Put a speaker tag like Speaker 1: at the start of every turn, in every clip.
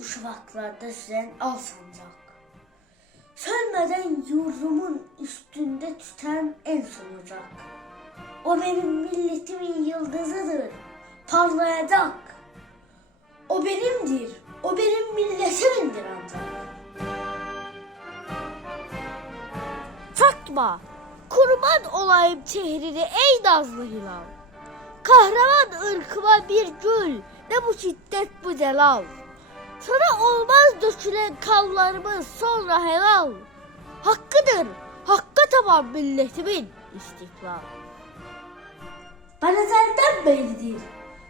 Speaker 1: bu şafaklarda süzen al sancak. Sönmeden yurdumun üstünde tüten en son ocak. O benim milletimin yıldızıdır, parlayacak. O benimdir, o benim milletimindir ancak. Fatma, kurban olayım çehrine ey nazlı hilal. Kahraman ırkıma bir gül, ne bu şiddet bu celal. Sana olmaz dökülen kanlarımız sonra helal. Hakkıdır, hakka tamam milletimin istiklal. Ben ezelden beridir,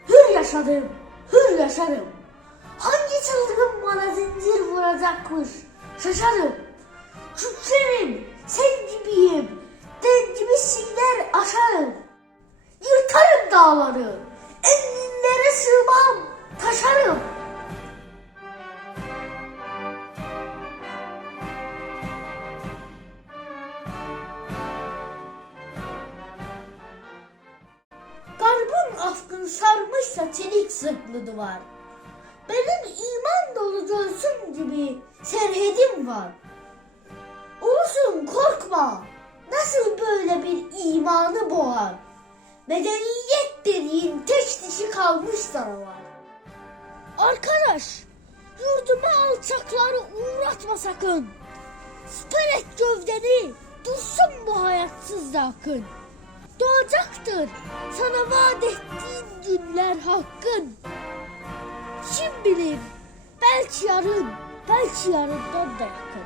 Speaker 1: hür yaşadım, hür yaşarım. Hangi çılgın bana zincir vuracakmış, şaşarım. Kükrerim, sen gibiyim, dencimi siler aşarım. Yırtarım dağları, enginlere sığmam, taşarım. Çelik zırhlı duvar. Benim iman dolu göğsüm gibi serhedim var. Ulusun korkma, nasıl böyle bir imanı boğar? Medeniyet dediğin tek dişi kalmış sana var. Arkadaş, yurduma alçakları uğratma sakın. Siper et gövdeni, dursun bu hayatsız akın. Doğacaktır sana vaat ettiğin günler hakkın. Kim bilir, belki yarın, belki yarından da yakın.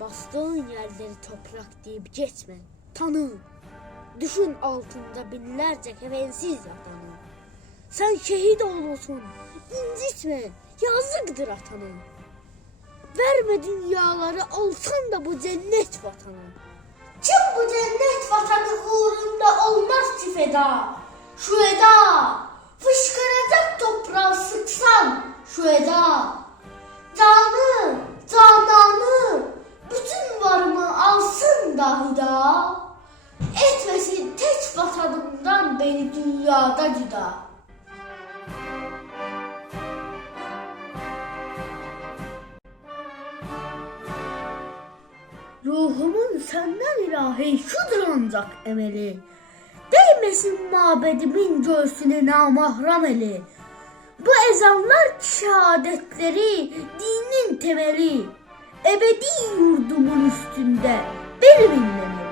Speaker 1: Bastığın yerleri toprak deyip geçme. Tanı. Düşün altında binlerce kefensiz yatanı. Sen şehit olursun. incitme. Yazıktır atanı. Verme dünyaları olsan da bu cennet vatanı. Vatanı uğrunda olmaz ki feda? Şu eda. Fışkıracak toprağı sıksan şu eda. Canı, cananı, bütün varımı alsın dahi da. Etmesin tek vatanımdan beni dünyada cüda. Ruhumun senden ilahi şudur ancak emeli. Değmesin mabedimin göğsüne namahrem eli. Bu ezanlar şehadetleri dinin temeli. Ebedi yurdumun üstünde benim inlemeli.